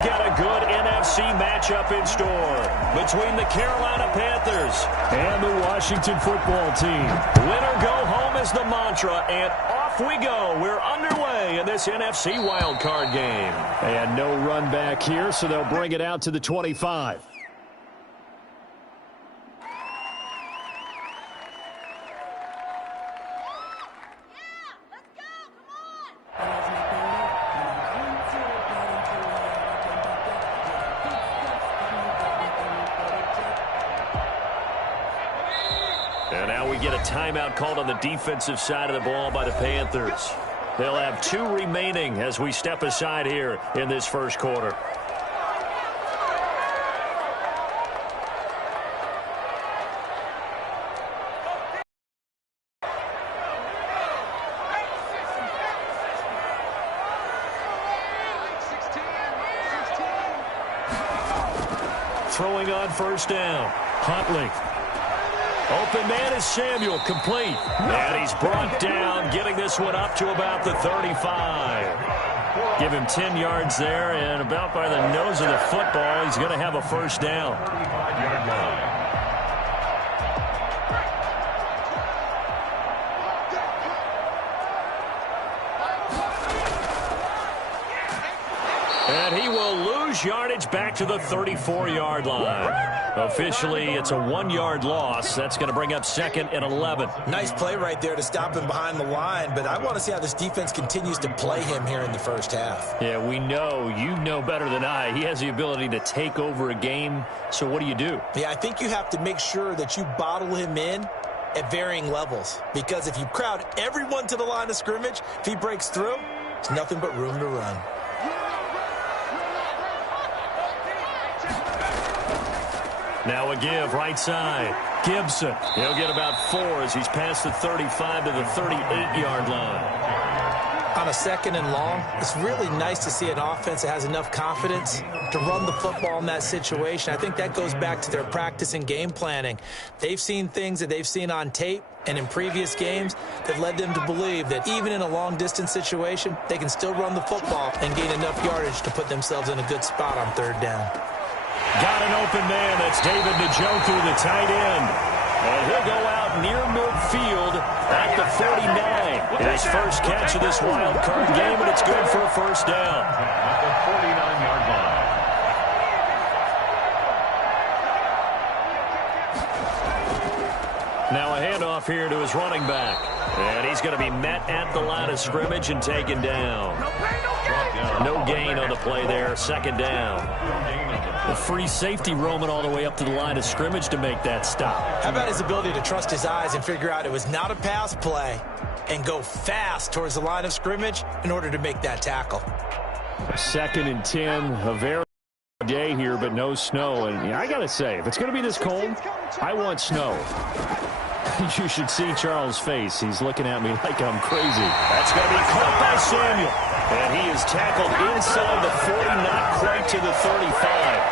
Got a good NFC matchup in store between the Carolina Panthers and the Washington football team. Win or go home is the mantra, and off we go. We're underway in this NFC wildcard game. And no run back here, so they'll bring it out to the 25. And now we get a timeout called on the defensive side of the ball by the Panthers. They'll have 2 remaining as we step aside here in this first quarter. Throwing on first down. Huntley. Open man is Samuel, complete. And he's brought down, getting this one up to about the 35. Give him 10 yards there, and about by the nose of the football, he's going to have a first down. And he will lose yardage back to the 34-yard line. Officially, it's a 1-yard loss. That's going to bring up 2nd and 11. Nice play right there to stop him behind the line, but I want to see how this defense continues to play him here in the first half. Yeah, we know. You know better than I. He has the ability to take over a game, so what do? Yeah, I think you have to make sure that you bottle him in at varying levels, because if you crowd everyone to the line of scrimmage, if he breaks through, there's nothing but room to run. Now a give, right side. Gibson. He'll get about 4 as he's past the 35 to the 38-yard line. On a 2nd and long, it's really nice to see an offense that has enough confidence to run the football in that situation. I think that goes back to their practice and game planning. They've seen things that they've seen on tape and in previous games that led them to believe that even in a long-distance situation, they can still run the football and gain enough yardage to put themselves in a good spot on 3rd down. Got an open man. That's David Njoku, the tight end. And he'll go out near midfield at the 49. His first catch of this wild card game, and it's good for a first down. At the 49-yard line. Now a handoff here to his running back. And he's going to be met at the line of scrimmage and taken down. No gain on the play there. 2nd down. A free safety roaming all the way up to the line of scrimmage to make that stop. How about his ability to trust his eyes and figure out it was not a pass play and go fast towards the line of scrimmage in order to make that tackle. 2nd and 10, a very day here, but no snow. And I got to say, if it's going to be this cold, I want snow. You should see Charles' face. He's looking at me like I'm crazy. That's going to be caught by Samuel. And he is tackled inside the 40, not quite to the 35.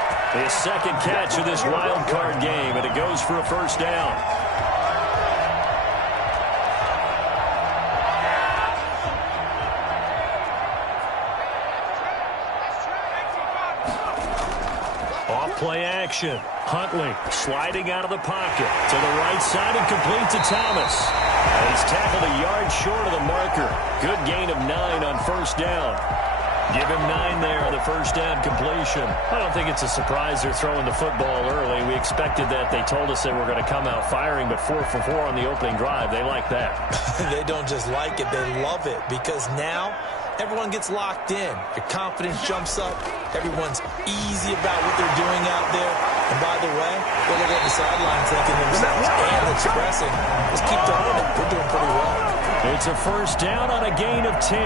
His 2nd catch of this wild card game, and it goes for a first down. Off play action. Huntley sliding out of the pocket to the right side and complete to Thomas. And he's tackled a yard short of the marker. Good gain of 9 on first down. Give him 9 there on the first down completion. I don't think it's a surprise they're throwing the football early. We expected that. They told us they were going to come out firing, but 4 for 4 on the opening drive. They like that. They don't just like it. They love it, because now everyone gets locked in. Your confidence jumps up. Everyone's easy about what they're doing out there. And by the way, they're looking at the sideline thinking themselves and expressing, just keep throwing it. We're doing pretty well. It's a first down on a gain of 10.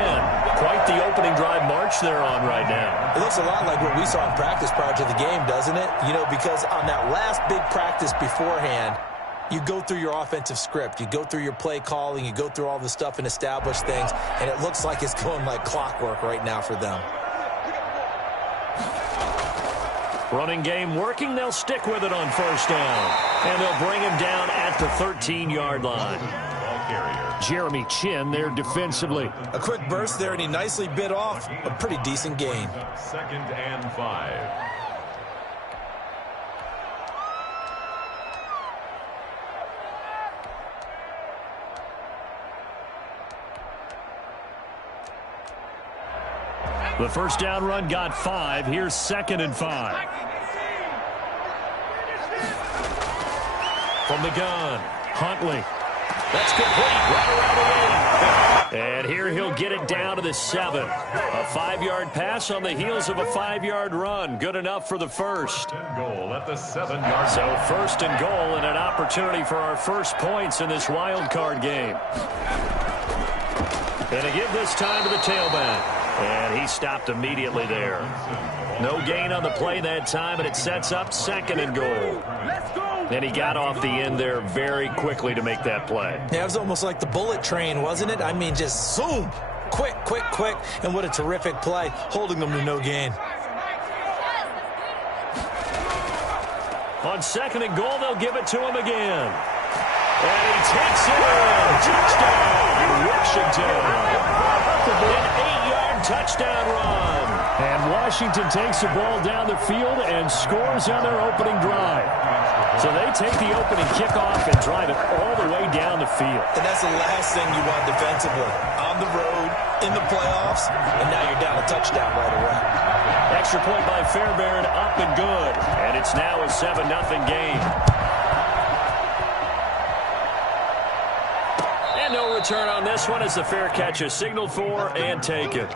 Quite the opening drive march they're on right now. It looks a lot like what we saw in practice prior to the game, doesn't it? You know, because on that last big practice beforehand, you go through your offensive script. You go through your play calling. You go through all the stuff and establish things. And it looks like it's going like clockwork right now for them. Running game working. They'll stick with it on first down. And they'll bring him down at the 13-yard line. Jeremy Chinn there defensively. A quick burst there, and he nicely bit off a pretty decent gain. 2nd and 5. The first down run got 5. Here's 2nd and 5. From the gun, Huntley. That's complete. Right around the 8. And here he'll get it down to the 7. A 5-yard pass on the heels of a 5-yard run. Good enough for the first. Goal at the 7-yard. So 1st and goal, and an opportunity for our first points in this wild card game. And to give this time to the tailback. And he stopped immediately there. No gain on the play that time, and it sets up 2nd and goal. And he got off the end there very quickly to make that play. Yeah, it was almost like the bullet train, wasn't it? I mean, just zoom. Quick, quick, quick. And what a terrific play, holding them to no gain. On 2nd and goal, they'll give it to him again. And he takes it in. Touchdown, Washington. An 8-yard touchdown run. And Washington takes the ball down the field and scores on their opening drive. So they take the opening kickoff and drive it all the way down the field. And that's the last thing you want defensively. On the road, in the playoffs, and now you're down a touchdown right away. Extra point by Fairbairn, up and good. And it's now a 7-0 game. And no return on this one as the fair catch is signaled for and taken.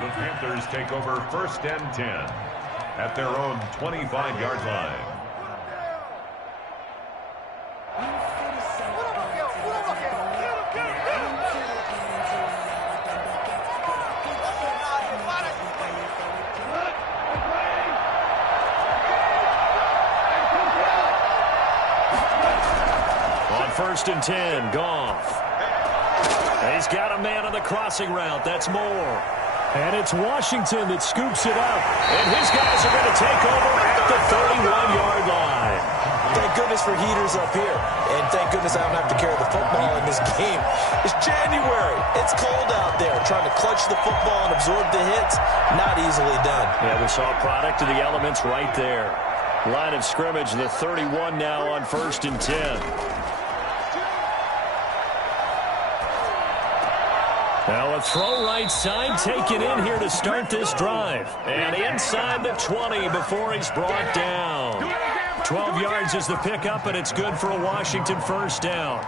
The Panthers take over 1st and 10 at their own 25-yard line. On 1st and 10, Goff. And he's got a man on the crossing route. That's Moore. And it's Washington that scoops it up. And his guys are going to take over at the 31-yard line. Thank goodness for heaters up here. And thank goodness I don't have to carry the football in this game. It's January. It's cold out there. Trying to clutch the football and absorb the hits, not easily done. Yeah, we saw a product of the elements right there. Line of scrimmage, the 31 now on 1st and 10. Now a throw right side taken in here to start this drive. And inside the 20 before he's brought down. 12 yards is the pickup, and it's good for a Washington first down.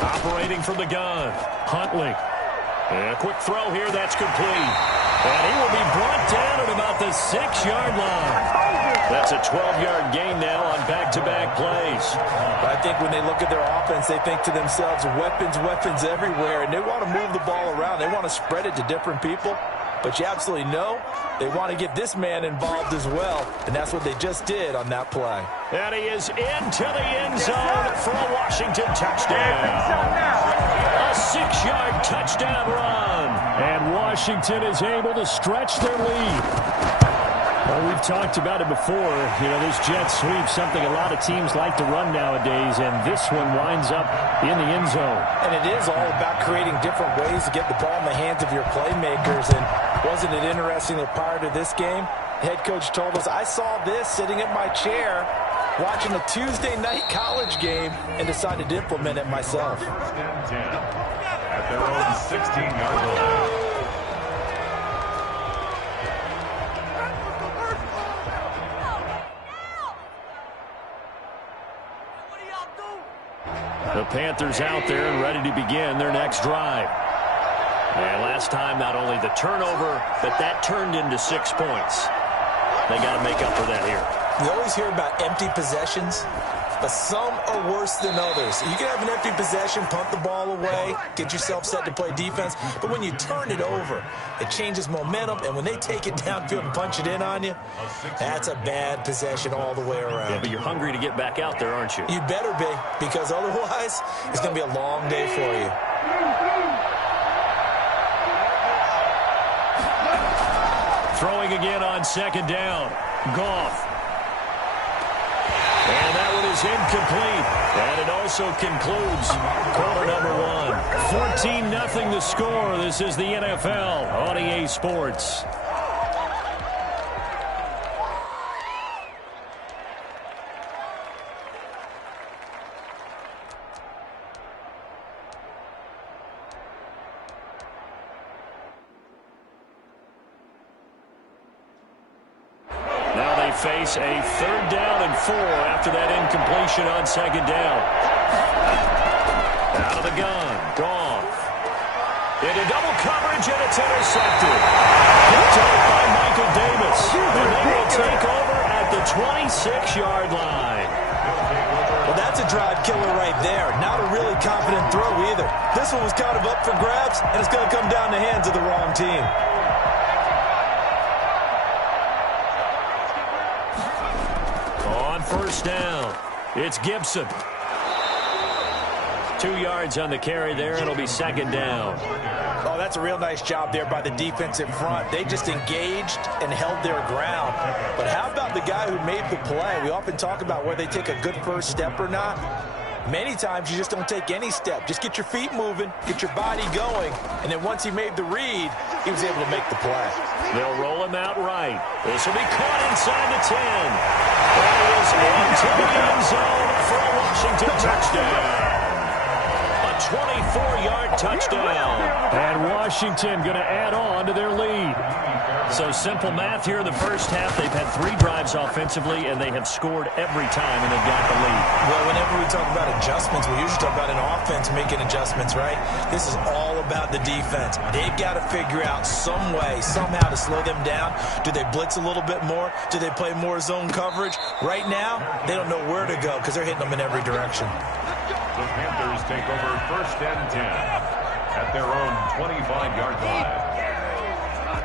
Operating from the gun, Huntley. And a quick throw here, that's complete. And he will be brought down at about the 6-yard line. That's a 12-yard gain now on back-to-back plays. I think when they look at their offense, they think to themselves, weapons, weapons everywhere, and they want to move the ball around. They want to spread it to different people. But you absolutely know they want to get this man involved as well, and that's what they just did on that play. And he is into the end zone for a Washington touchdown. A 6-yard touchdown run. And Washington is able to stretch their lead. Well, we've talked about it before. You know, this jet sweep, something a lot of teams like to run nowadays, and this one winds up in the end zone. And it is all about creating different ways to get the ball in the hands of your playmakers. And wasn't it interesting that prior to this game, head coach told us, I saw this sitting in my chair watching a Tuesday night college game and decided to implement it myself. 1st and 10 at their own 16-yard line. The Panthers out there and ready to begin their next drive. And last time, not only the turnover, but that turned into 6 points. They got to make up for that here. You always hear about empty possessions. but some are worse than others. You can have an empty possession, punt the ball away, get yourself set to play defense, but when you turn it over, it changes momentum, and when they take it downfield and punch it in on you, that's a bad possession all the way around. Yeah, but you're hungry to get back out there, aren't you? You better be, because otherwise, it's going to be a long day for you. Throwing again on second down. Goff. And that one is incomplete. And it also concludes quarter number 1. 14-0 the score. This is the NFL on EA Sports. Face a 3rd down and 4 after that incompletion on second down. Out of the gun, Goff. Into double coverage, and it's intercepted. Picked up by Michael Davis. And they will take over at the 26-yard line. Well, that's a drive killer right there. Not a really confident throw either. This one was kind of up for grabs, and it's going to come down the hands of the wrong team. First down. It's Gibson. 2 yards on the carry there. It'll be second down. Oh, that's a real nice job there by the defensive front. They just engaged and held their ground. But how about the guy who made the play? We often talk about whether they take a good first step or not. Many times you just don't take any step. Just get your feet moving, get your body going, and then once he made the read, he was able to make the play. They'll roll him out right. This will be caught inside the 10. That is into the end zone for a Washington touchdown. A 24-yard touchdown. And Washington going to add on to their lead. So simple math here in the first half. They've had 3 drives offensively, and they have scored every time, and they've got the lead. Well, whenever we talk about adjustments, we usually talk about an offense making adjustments, right? This is all about the defense. They've got to figure out some way, somehow to slow them down. Do they blitz a little bit more? Do they play more zone coverage? Right now, they don't know where to go because they're hitting them in every direction. The Panthers take over 1st and 10 at their own 25-yard line.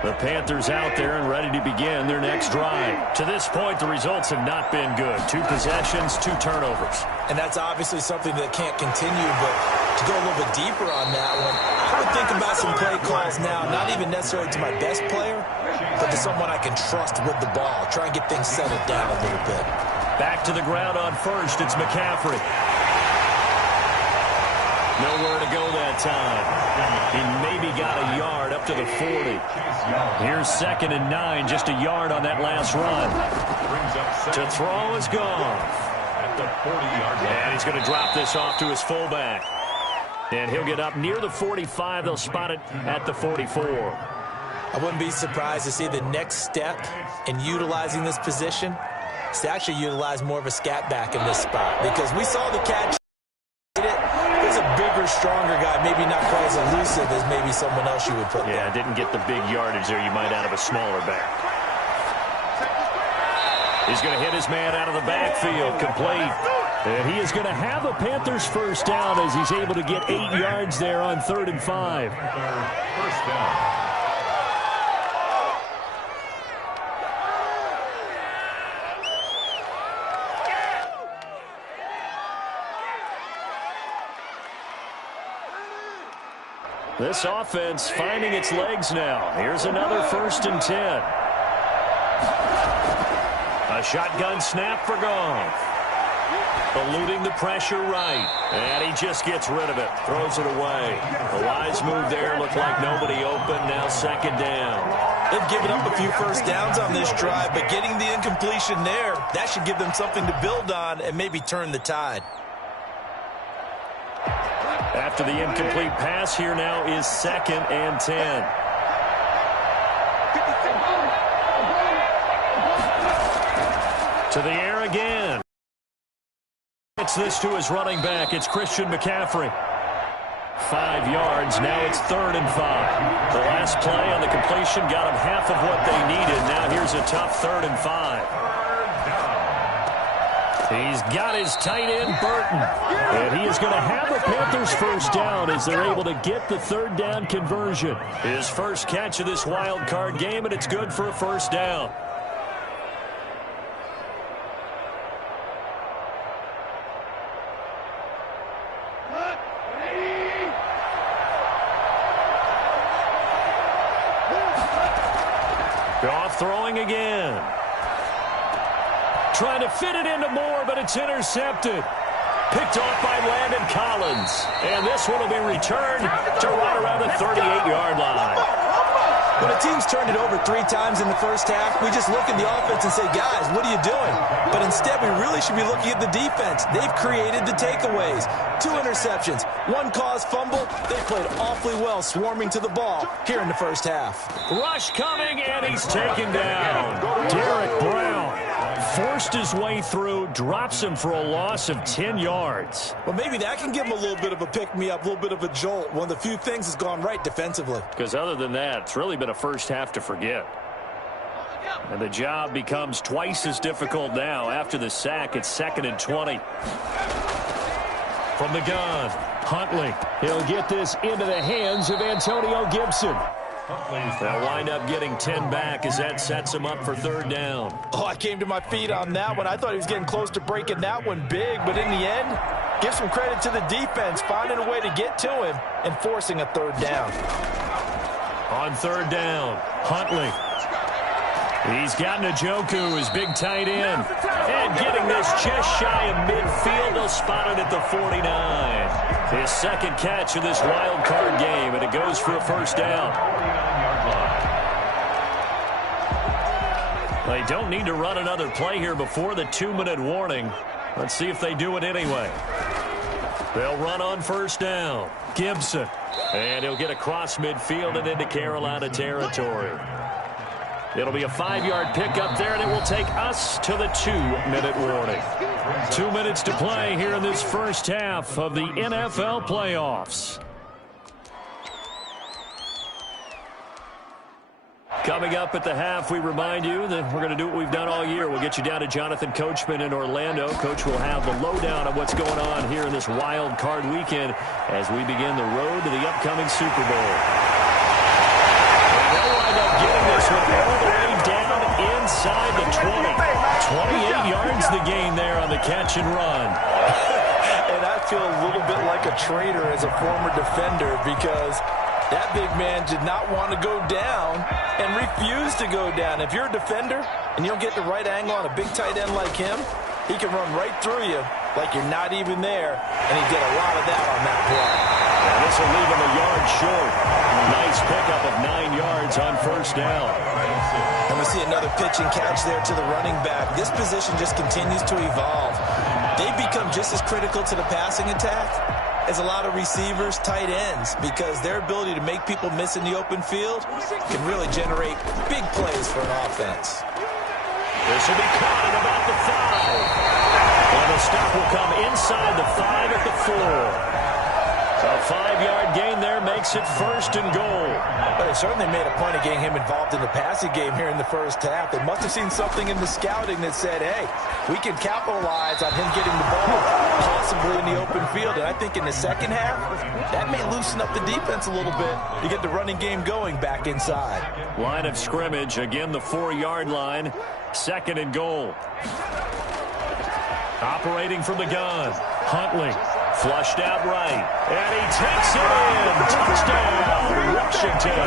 The Panthers out there and ready to begin their next drive. To this point, the results have not been good. 2 possessions, 2 turnovers. And that's obviously something that can't continue, but to go a little bit deeper on that one, I would think about some play calls now, not even necessarily to my best player, but to someone I can trust with the ball. Try and get things settled down a little bit. Back to the ground on first. It's McCaffrey. Nowhere to go that time. He maybe got a yard up to the 40. Here's 2nd and 9, just a yard on that last run. To throw is gone. At the 40-yard line. And he's going to drop this off to his fullback. And he'll get up near the 45. They'll spot it at the 44. I wouldn't be surprised to see the next step in utilizing this position is to actually utilize more of a scat back in this spot, because we saw the catch. There's a bigger, stronger guy, maybe not quite as elusive as maybe someone else you would put Yeah, there. didn't get the big yardage there you might out of a smaller back. He's going to hit his man out of the backfield, complete. And he is going to have a Panthers first down as he's able to get 8 yards there on 3rd and 5. First down. This offense finding its legs now. Here's another 1st and 10. A shotgun snap for Goff. Eluding the pressure right. And he just gets rid of it. Throws it away. A wise move there. Looked like nobody open. Now 2nd down. They've given up a few first downs on this drive, but getting the incompletion there, that should give them something to build on and maybe turn the tide. After the incomplete pass, here now is 2nd and 10. To the air again. It's this to his running back. It's Christian McCaffrey. 5 yards. Now it's 3rd and 5. The last play on the completion got them half of what they needed. Now here's a tough 3rd and 5. He's got his tight end, Burton. And he is going to have the Panthers first down as they're able to get the third down conversion. His first catch of this wild card game, and it's good for a first down. Off throwing again. Trying to fit it into Moore, but it's intercepted. Picked off by Landon Collins. And this one will be returned to right around the 38-yard line. When a team's turned it over 3 times in the first half, we just look at the offense and say, guys, what are you doing? But instead, we really should be looking at the defense. They've created the takeaways. 2 interceptions, 1 caused fumble. They played awfully well swarming to the ball here in the first half. Rush coming, and he's taken down. Derek Brown forced his way through, drops him for a loss of 10 yards. Well, maybe that can give him a little bit of a pick-me-up, a little bit of a jolt. One of the few things that's gone right defensively. Because other than that, it's really been a first half to forget. And the job becomes twice as difficult now. After the sack, it's 2nd and 20. From the gun, Huntley. He'll get this into the hands of Antonio Gibson. They'll wind up getting 10 back as that sets him up for third down. Oh, I came to my feet on that one. I thought he was getting close to breaking that one big, but in the end, give some credit to the defense, finding a way to get to him and forcing a third down. On third down, Huntley. He's got Njoku, his big tight end. And getting this just shy of midfield, they'll spot it at the 49. His second catch of this wild card game, and it goes for a first down. They don't need to run another play here before the 2-minute warning. Let's see if they do it anyway. They'll run on first down. Gibson. And he'll get across midfield and into Carolina territory. It'll be a 5-yard pickup there, and it will take us to the 2-minute warning. 2 minutes to play here in this first half of the NFL playoffs. Coming up at the half, we remind you that we're going to do what we've done all year. We'll get you down to Jonathan Coachman in Orlando. Coach will have the lowdown of what's going on here in this wild card weekend as we begin the road to the upcoming Super Bowl. They'll wind up getting this one all the way down inside the 20. 28 yards the gain there on the catch and run. And I feel a little bit like a traitor as a former defender because that big man did not want to go down and refused to go down. If you're a defender and you don't get the right angle on a big tight end like him, he can run right through you like you're not even there, and he did a lot of that on that play. And this will leave him a yard short. Nice pickup of 9 yards on first down. And we see another pitch and catch there to the running back. This position just continues to evolve. They've become just as critical to the passing attack as a lot of receivers, tight ends, because their ability to make people miss in the open field can really generate big plays for an offense. This will be caught at about the 5. And the stop will come inside the 5 at the 4. A 5-yard gain there makes it first and goal. But they certainly made a point of getting him involved in the passing game here in the first half. They must have seen something in the scouting that said, hey, we can capitalize on him getting the ball possibly in the open field. And I think in the second half, that may loosen up the defense a little bit to get the running game going back inside. Line of scrimmage, again the 4-yard line, 2nd and goal. Operating from the gun, Huntley. Flushed out right, and he takes it in. Touchdown, Washington.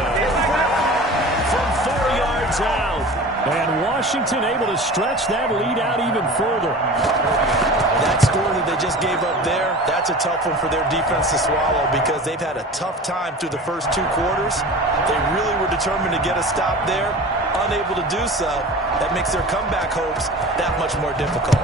From 4 yards out. And Washington able to stretch that lead out even further. That score that they just gave up there, that's a tough one for their defense to swallow because they've had a tough time through the first 2 quarters. They really were determined to get a stop there, unable to do so. That makes their comeback hopes that much more difficult.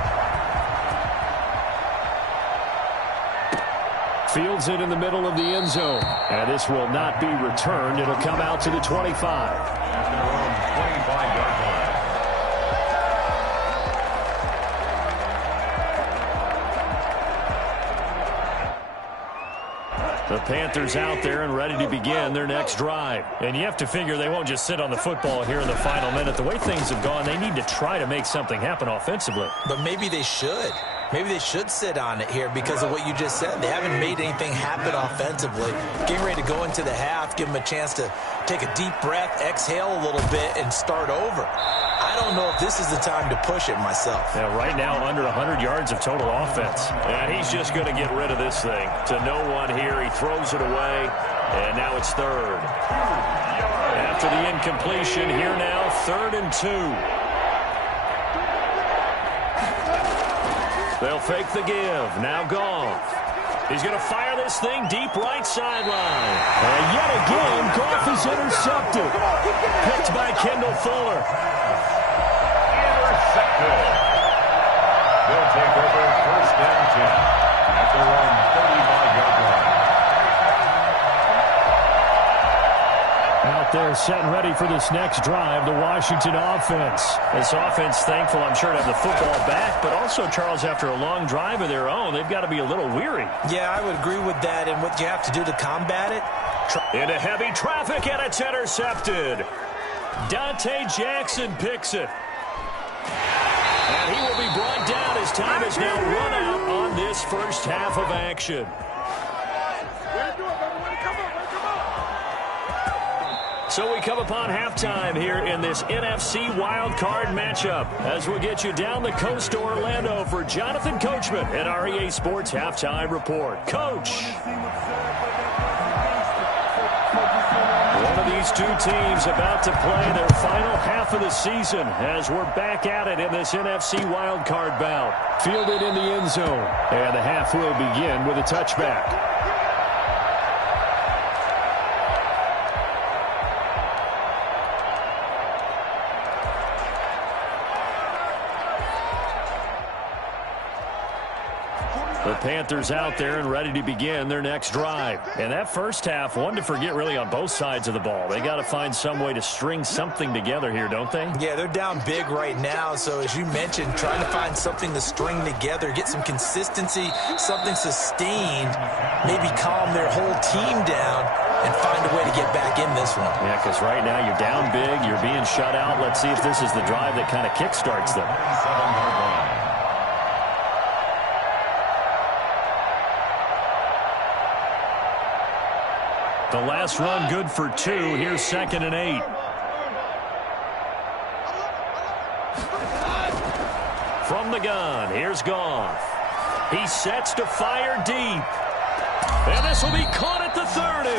Fields it in the middle of the end zone. And this will not be returned. It'll come out to the 25. At their own 25-yard line. The Panthers out there and ready to begin their next drive. And you have to figure they won't just sit on the football here in the final minute. The way things have gone, they need to try to make something happen offensively. But maybe they should. Maybe they should sit on it here because of what you just said. They haven't made anything happen offensively. Getting ready to go into the half, give them a chance to take a deep breath, exhale a little bit, and start over. I don't know if this is the time to push it myself. Yeah, right now, under 100 yards of total offense. And he's just going to get rid of this thing. To no one here, he throws it away, and now it's third. After the incompletion, here now, 3rd and 2. They'll fake the give. Now Goff. He's going to fire this thing deep right sideline. And yet again, Goff is intercepted. Picked by Kendall Fuller. Intercepted. They'll take over 1st and 10 at their own 35-yard line. Out there setting ready for this next drive, the Washington offense. This offense, thankful, I'm sure, to have the football back, but also, Charles, after a long drive of their own, they've got to be a little weary. Yeah, I would agree with that, and what you have to do to combat it. Into heavy traffic, and it's intercepted. Dante Jackson picks it. And he will be brought down as time has now run out on this first half of action. So we come upon halftime here in this NFC wildcard matchup as we'll get you down the coast to Orlando for Jonathan Coachman at our EA Sports Halftime Report. Coach. One of these two teams about to play their final half of the season as we're back at it in this NFC wildcard bout. Fielded in the end zone. And the half will begin with a touchback. The Panthers out there and ready to begin their next drive. And that first half, one to forget really on both sides of the ball. They got to find some way to string something together here, don't they? Yeah, they're down big right now. So as you mentioned, trying to find something to string together, get some consistency, something sustained, maybe calm their whole team down and find a way to get back in this one. Yeah, because right now you're down big, you're being shut out. Let's see if this is the drive that kind of kickstarts them. 7-yard line. The last run good for 2. Here's 2nd and 8. From the gun, here's Goff. He sets to fire deep. And this will be caught at the 30.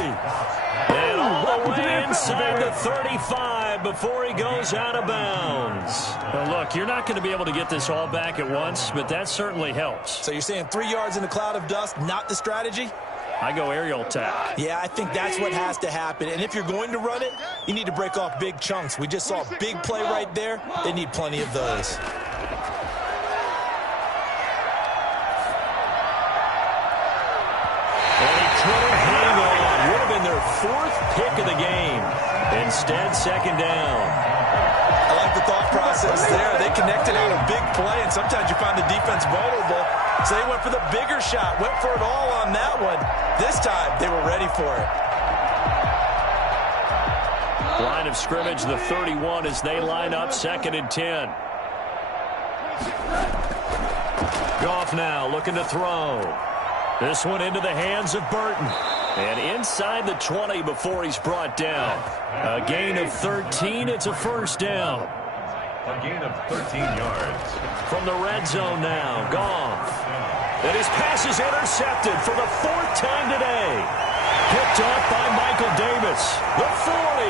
And all the way inside the 35 before he goes out of bounds. Now look, you're not going to be able to get this all back at once, but that certainly helps. So you're saying 3 yards in a cloud of dust, not the strategy? I go aerial attack. Yeah, I think that's what has to happen. And if you're going to run it, you need to break off big chunks. We just saw a big play right there. They need plenty of those. And he couldn't hang on. Would have been their 4th pick of the game. Instead, 2nd down. I like the thought process there. They connected on a big play, and sometimes you find the defense vulnerable. So they went for the bigger shot, went for it all on that one. This time, they were ready for it. Line of scrimmage, the 31 as they line up, 2nd and 10. Goff now looking to throw. This one into the hands of Burton. And inside the 20 before he's brought down. A gain of 13, it's a 1st down. A gain of 13 yards. From the red zone now, Goff. And his pass is intercepted for the 4th time today. Picked off by Michael Davis. The 40.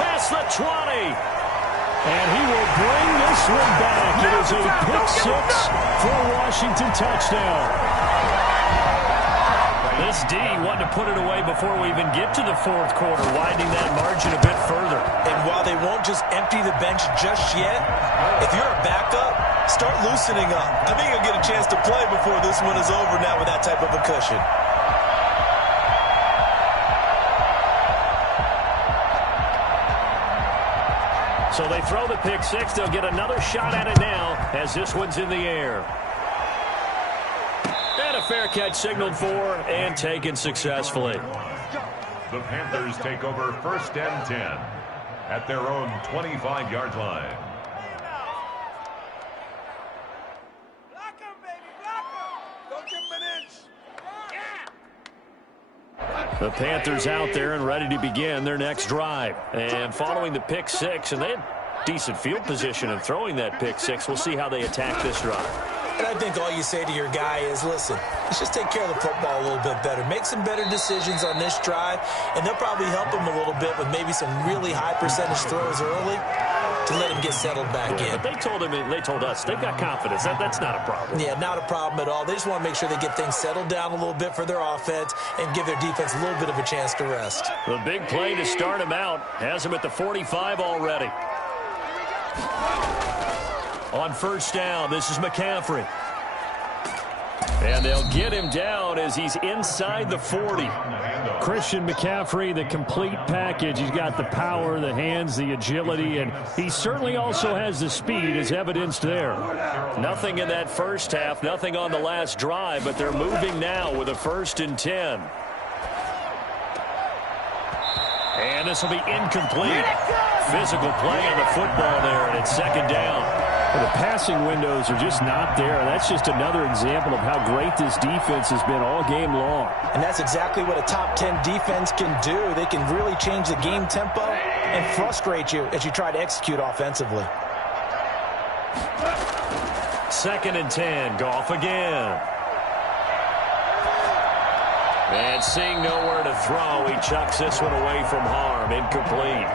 Past the 20. And he will bring this one back. It is a pick 6 for a Washington touchdown. This D wanted to put it away before we even get to the 4th quarter, widening that margin a bit further. And while they won't just empty the bench just yet, if you're a backup, start loosening up. I think you'll get a chance to play before this one is over now with that type of a cushion. So they throw the pick 6. They'll get another shot at it now as this one's in the air. And a fair catch signaled for and taken successfully. The Panthers take over 1st and 10 at their own 25-yard line. The Panthers out there and ready to begin their next drive. And following the pick six, and they had decent field position in throwing that pick six. We'll see how they attack this drive. And I think all you say to your guy is, listen, let's just take care of the football a little bit better. Make some better decisions on this drive, and they'll probably help him a little bit with maybe some really high percentage throws early to let him get settled back in. But they told us they've got confidence. That's not a problem. Yeah, not a problem at all. They just want to make sure they get things settled down a little bit for their offense and give their defense a little bit of a chance to rest. The big play to start him out has him at the 45 already. On first down, this is McCaffrey. And they'll get him down as he's inside the 40. Christian McCaffrey, the complete package. He's got the power, the hands, the agility, and he certainly also has the speed as evidenced there. Nothing in that first half, nothing on the last drive, but they're moving now with a 1st and 10. And this will be incomplete. Physical play on the football there, and it's 2nd down. Well, the passing windows are just not there. That's just another example of how great this defense has been all game long. And that's exactly what a top 10 defense can do. They can really change the game tempo and frustrate you as you try to execute offensively. 2nd and 10. Goff again. And seeing nowhere to throw, he chucks this one away from harm. Incomplete.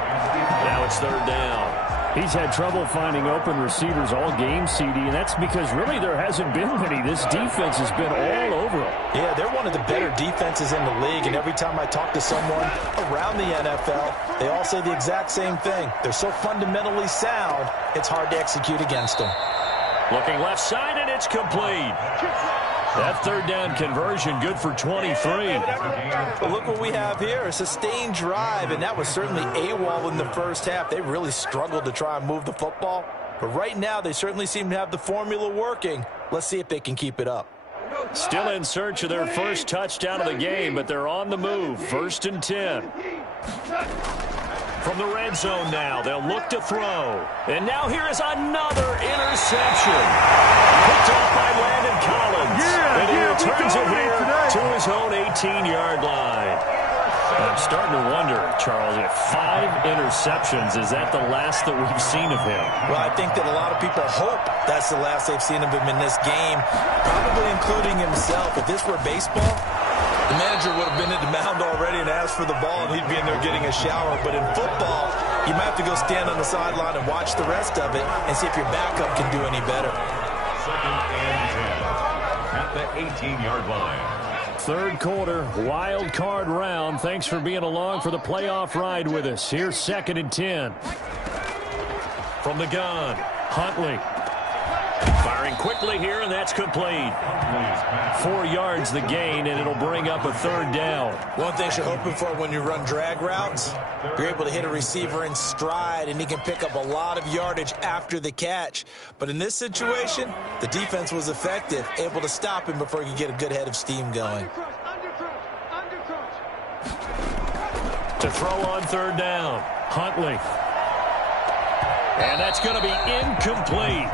Now it's 3rd down. He's had trouble finding open receivers all game, CD, and that's because really there hasn't been many. This defense has been all over them. Yeah, they're one of the better defenses in the league, and every time I talk to someone around the NFL, they all say the exact same thing. They're so fundamentally sound, it's hard to execute against them. Looking left side, and it's complete. That 3rd down conversion good for 23. But look what we have here, a sustained drive, and that was certainly AWOL in the first half. They really struggled to try and move the football. But right now, they certainly seem to have the formula working. Let's see if they can keep it up. Still in search of their first touchdown of the game, but they're on the move. 1st and 10. From the red zone now, they'll look to throw. And now here is another interception. Picked off by Landon Collins. And he returns it here to his own 18-yard line. I'm starting to wonder, Charles, if 5 interceptions, is that the last that we've seen of him? Well, I think that a lot of people hope that's the last they've seen of him in this game, probably including himself. If this were baseball, the manager would have been at the mound already and asked for the ball, and he'd be in there getting a shower. But in football, you might have to go stand on the sideline and watch the rest of it and see if your backup can do any better. 2nd and 10 at the 18-yard line. 3rd quarter, wild card round. Thanks for being along for the playoff ride with us. Here's 2nd and 10. From the gun, Huntley. Firing quickly here, and that's complete. 4 yards the gain, and it'll bring up a 3rd down. One thing you're hoping for when you run drag routes, you're able to hit a receiver in stride, and he can pick up a lot of yardage after the catch. But in this situation, the defense was effective, able to stop him before he could get a good head of steam going. To throw on 3rd down, Huntley. And that's going to be incomplete.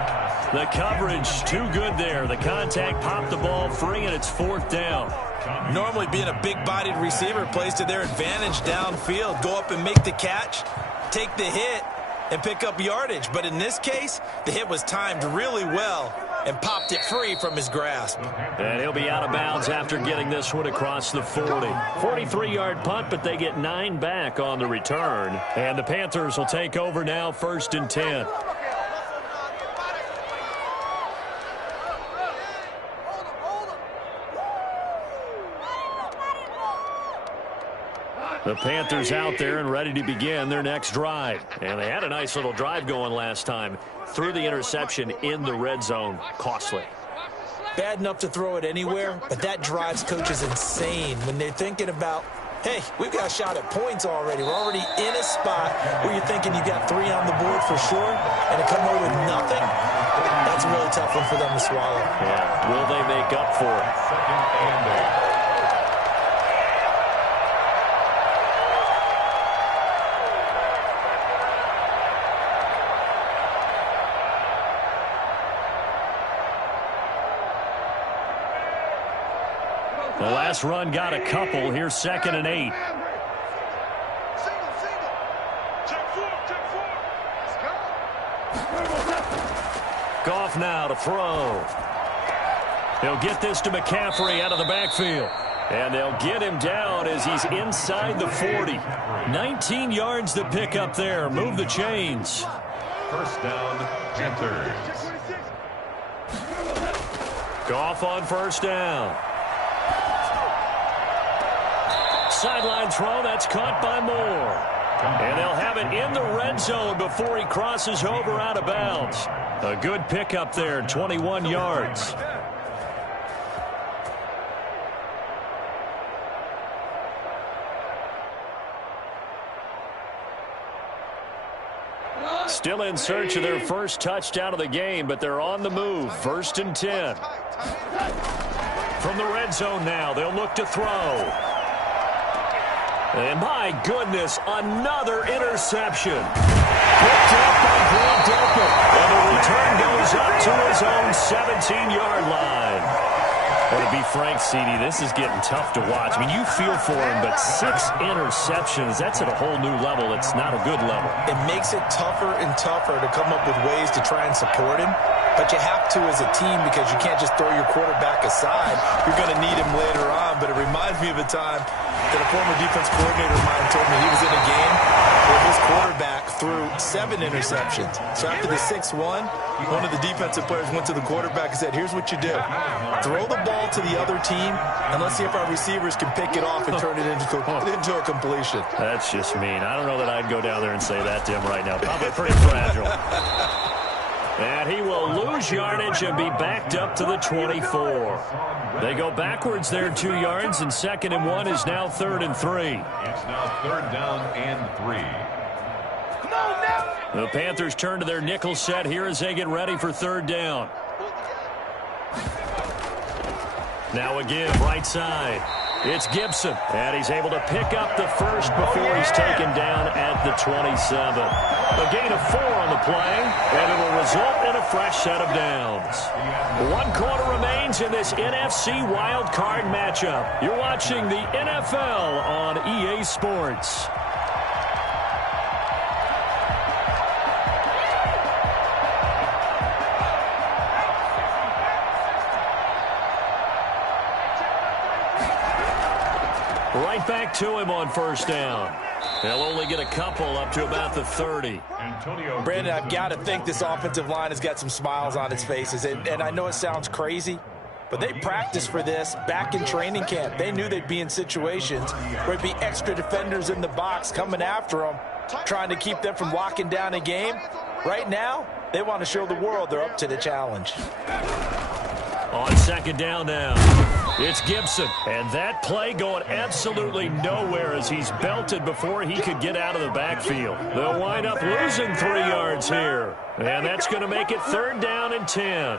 The coverage too good there. The contact popped the ball free, and it's 4th down. Normally being a big-bodied receiver plays to their advantage downfield. Go up and make the catch, take the hit, and pick up yardage. But in this case, the hit was timed really well and popped it free from his grasp. And he'll be out of bounds after getting this one across the 40. 43-yard punt, but they get 9 back on the return. And the Panthers will take over now, 1st and 10. The Panthers out there and ready to begin their next drive. And they had a nice little drive going last time. Threw the interception in the red zone. Costly. Bad enough to throw it anywhere, but that drives coaches insane when they're thinking about, hey, we've got a shot at points already. We're already in a spot where you're thinking you got 3 on the board for sure, and to come away with nothing, that's a really tough one for them to swallow. Yeah. Will they make up for it? 2nd and 8. The last run got a couple. Here's 2nd and 8. Goff now to throw. He'll get this to McCaffrey out of the backfield. And they'll get him down as he's inside the 40. 19 yards to pick up there. Move the chains. First down, Panthers. Goff on first down. Sideline throw, that's caught by Moore. And they'll have it in the red zone before he crosses over out of bounds. A good pickup there, 21 yards. Still in search of their first touchdown of the game, but they're on the move. 1st and 10. From the red zone now, they'll look to throw. And my goodness, another interception. Picked up by Grant Delpit. And the return goes up to his own 17-yard line. Well, to be frank, CD, this is getting tough to watch. I mean, you feel for him, but 6 interceptions, that's at a whole new level. It's not a good level. It makes it tougher and tougher to come up with ways to try and support him. But you have to as a team because you can't just throw your quarterback aside. You're going to need him later on. But it reminds me of a time that a former defense coordinator of mine told me he was in a game where his quarterback threw 7 interceptions. So after the 6th one of the defensive players went to the quarterback and said, here's what you do. Throw the ball to the other team, and let's see if our receivers can pick it off and turn it into a completion. That's just mean. I don't know that I'd go down there and say that to him right now. Probably pretty fragile. And he will lose yardage and be backed up to the 24. They go backwards there 2 yards, and 2nd and 1 is now 3rd and 3. It's now 3rd down and 3. The Panthers turn to their nickel set here as they get ready for 3rd down. Now again, right side. It's Gibson, and he's able to pick up the first before he's taken down at the 27. A gain of 4 on the play, and it will result in a fresh set of downs. 1 quarter remains in this NFC Wild Card matchup. You're watching the NFL on EA Sports. Right back to him on first down. They'll only get a couple up to about the 30. Brandon, I've got to think this offensive line has got some smiles on its faces. And I know it sounds crazy, but they practiced for this back in training camp. They knew they'd be in situations where it'd be extra defenders in the box coming after them, trying to keep them from locking down a game. Right now, they want to show the world they're up to the challenge. On 2nd down now, it's Gibson. And that play going absolutely nowhere as he's belted before he could get out of the backfield. They'll wind up losing 3 yards here. And that's going to make it 3rd down and 10.